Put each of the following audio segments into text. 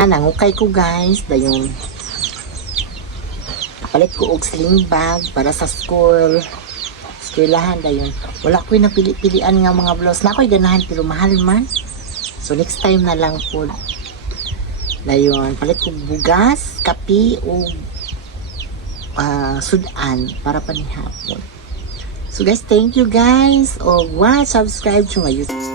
Nangukay ko guys, dayon. Palit ko og sling bag para sa school. Eskwelahan dayon. Wala ko napili-pilian nga mga blouse. Na ako'y ganahan pero mahal man. So next time na lang po. Dayon, palit ko bugas, kape o sudan para panihapon. So guys, thank you guys. O subscribe to my YouTube.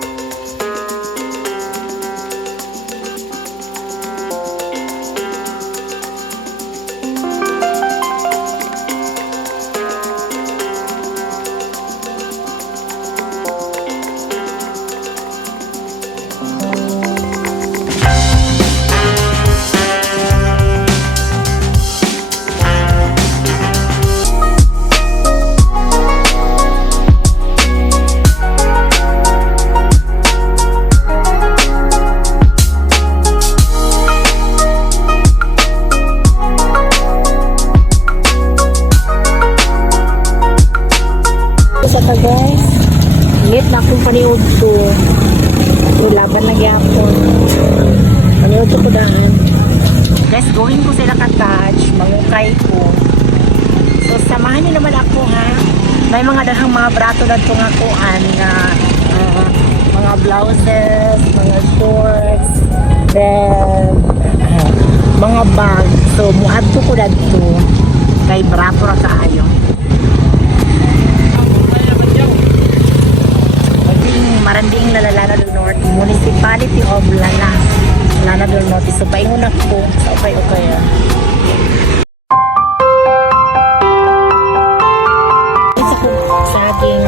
Guys, ngit na akong paniod to. So, laban na gyapon. Paniod to ko daan. Guys, going ko sila ka-touch. Mangukay ko. So, samahan niyo naman ako ha. May mga daghang mga brato na itong akuan na mga blouses, mga shorts, then mga bag. So, muadto ko na ito. Kay brato ra kaayo. Maranding Lana del Norte, Municipality of Lana del Norte. So, paingon ako. So, okay. Saging,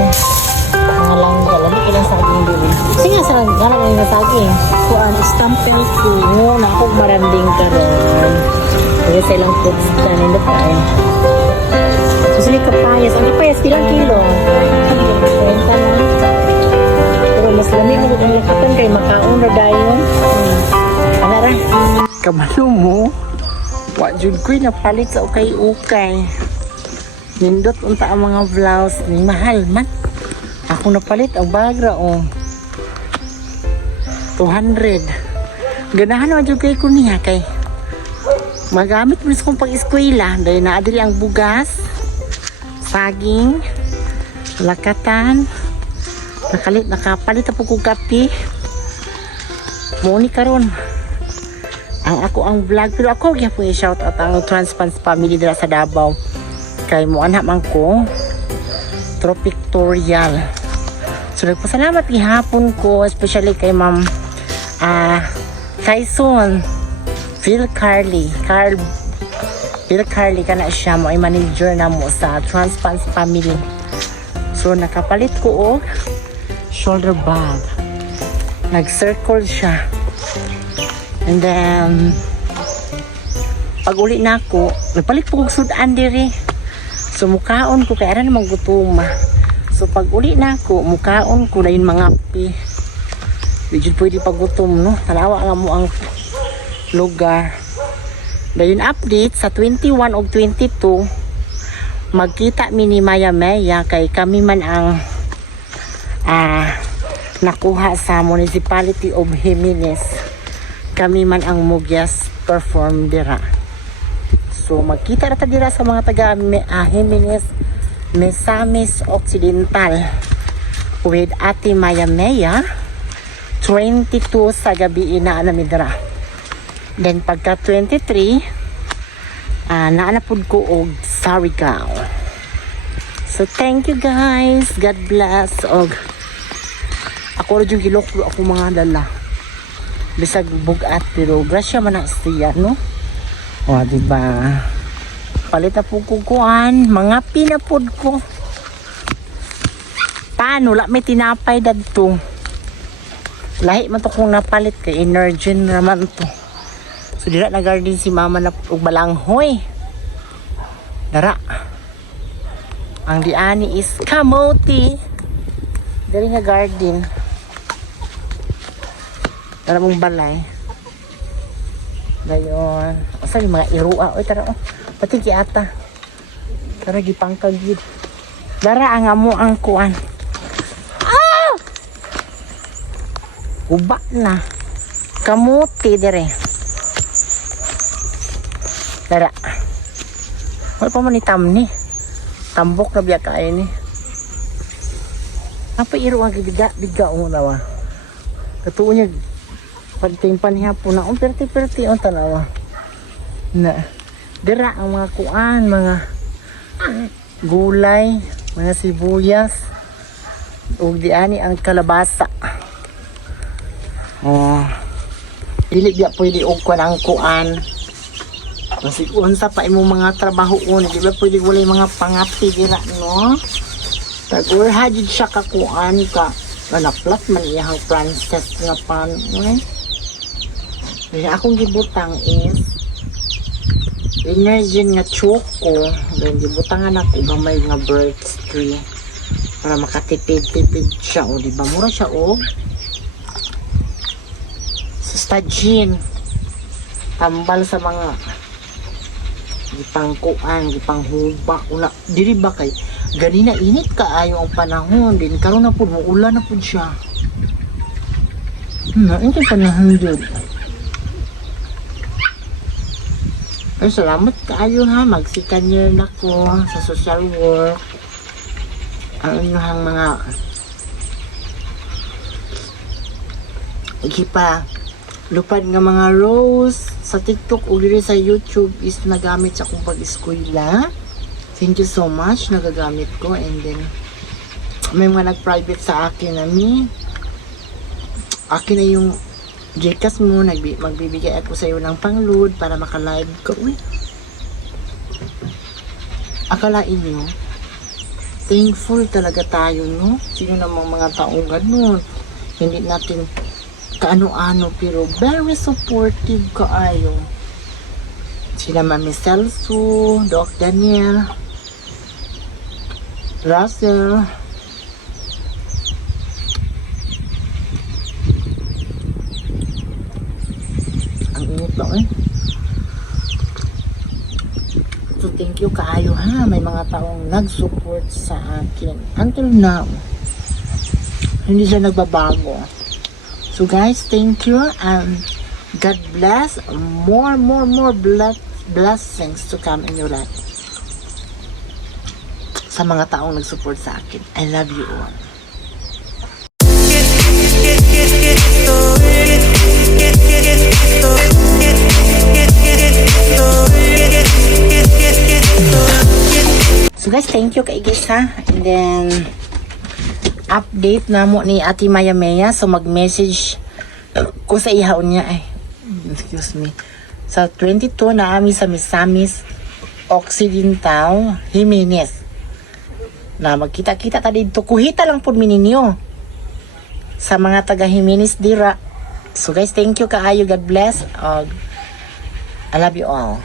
mga langga. Lalo ilang saging dito. Kasi nga, gano'n mo yung saging. Kuan, stampel ko. Na ako maranding karon. Kaya sa ilang foods dyan. Hindi pa eh. So, sila kapayas. Ang kapayas, ilang kilo? 30 na. Mas lamig mo ang lakitan kay makaon na dayon. Anara. Kabalo mo. Wa jud ko'y napalit sa ukay-ukay. Nindot unta ang mga blouse ni mahal man. Ako napalit ang bagra o. 200. Ganahan naman jud kay ko niya kay magamit mo sa kong pag-eskwela. Dahil naadiri ang bugas, saging, lakatan. Nakapalit po kong kape. Muni karon ang ako ang vlog, pero ako kaya po i-shout out ang Transpans family dira sa Davao. Kay mo anak man ko Tropictorial. So nagpasalamat gihapon ko especially kay Ma'am Tyson Phil Carly kana siya mo ay manager na mo sa Transpans family. So nakapalit ko og shoulder bag. Nag-circle siya. And then pag uli na ako, nagpalit po kong sudan diri. So mukaon ko kaya ara namang gutuma. So pag uli na ako, mukaon ko na yung mga pi. Di pwede pagutom, no? Tanawa nga mo ang lugar. Dahil update sa 21 o 22, magkita mi ni Maya Meya kay kami man ang nakuha sa Municipality of Jimenez. Kami man ang mugyas perform dira. So magkita rata dira sa mga taga Jimenez, Misamis Occidental with Ate Maya Meya 22 sa gabi ina na midra. Then pagka 23 naanapod ko og Surigao. So thank you guys, God bless. Og ako rin yung giloklo ako mga dala bisag bugat pero grasya man ang siya, no? O diba palita po kukuan mga pinapod ko paano la may tinapay dadto lahi man to kung napalit kay energy naman to. So dira na garden si mama na og balanghoy dara. Ang diani is kamote. Dali nga garden. Tara mong balay. Dayon. Asa yung mga irua. Oy tara oh. Pati kiata. Tara gipangkag yun. Dara ang amo ang kuan. Ah! Uba na. Kamuti dire. Dara. Wala pa man ni tam ni. Tambok na biya kain ni. Apa iro ang biga mo nawa. Katuo niya pagtimpan niya po na perti ang tanawa. Na dira ang mga kuan, mga gulay, mga sibuyas. Ug di ani ang kalabasa. Oh. Dili biya pwede og kuan ang kuan. Kasi unsa pa imong mga trabaho di ba pwede walay mga pangapi dira no? Tagor hajid siya kakuan ka. Manaplat man iyang Frances nga pan. Kaya akong gibutang is Energin nga choco. Then gibutangan ako gamay nga birch tree para makatipid-tipid siya o di ba mura siya o sustagin tambal sa mga gipangkuan, gipanghuba una diri ba kay ganina init kaayo ang panahon din karon na pud ulan na pud siya ito panahon jud. Ay salamat kaayo ha magsikanyer nako sa social work ang inyong mga gipa lupad nga mga rose sa TikTok o diri sa YouTube is nagamit sa akong pag-eskwela. Thank you so much, nagagamit ko. And then may mga nag-private sa akin na akin na yung Gcash mo, magbibigay ako sa iyo ng pang-load para maka-live ka. Uy, akalain nyo thankful talaga tayo, no? Sino namang mga taong ganun hindi natin kaano-ano pero very supportive kaayo. Sila Mami Celso, Doc Daniel, Russell, ang init ba so thank you kaayo ha, may mga taong nag-support sa akin until now, hindi siya nagbabago. So guys, thank you and God bless. More blessings to come in your life. Sa mga taong nag-support sa akin. I love you all. So guys, thank you kay guys ha. And then update na mo ni Ate Maya Maya, so mag-message ko sa ihaw niya excuse me sa 22 na kami sa Misamis Occidental Jimenez na magkita-kita ta dito kuhita lang po mininyo sa mga taga Jimenez dira. So guys, thank you kaayo, God bless. I love you all.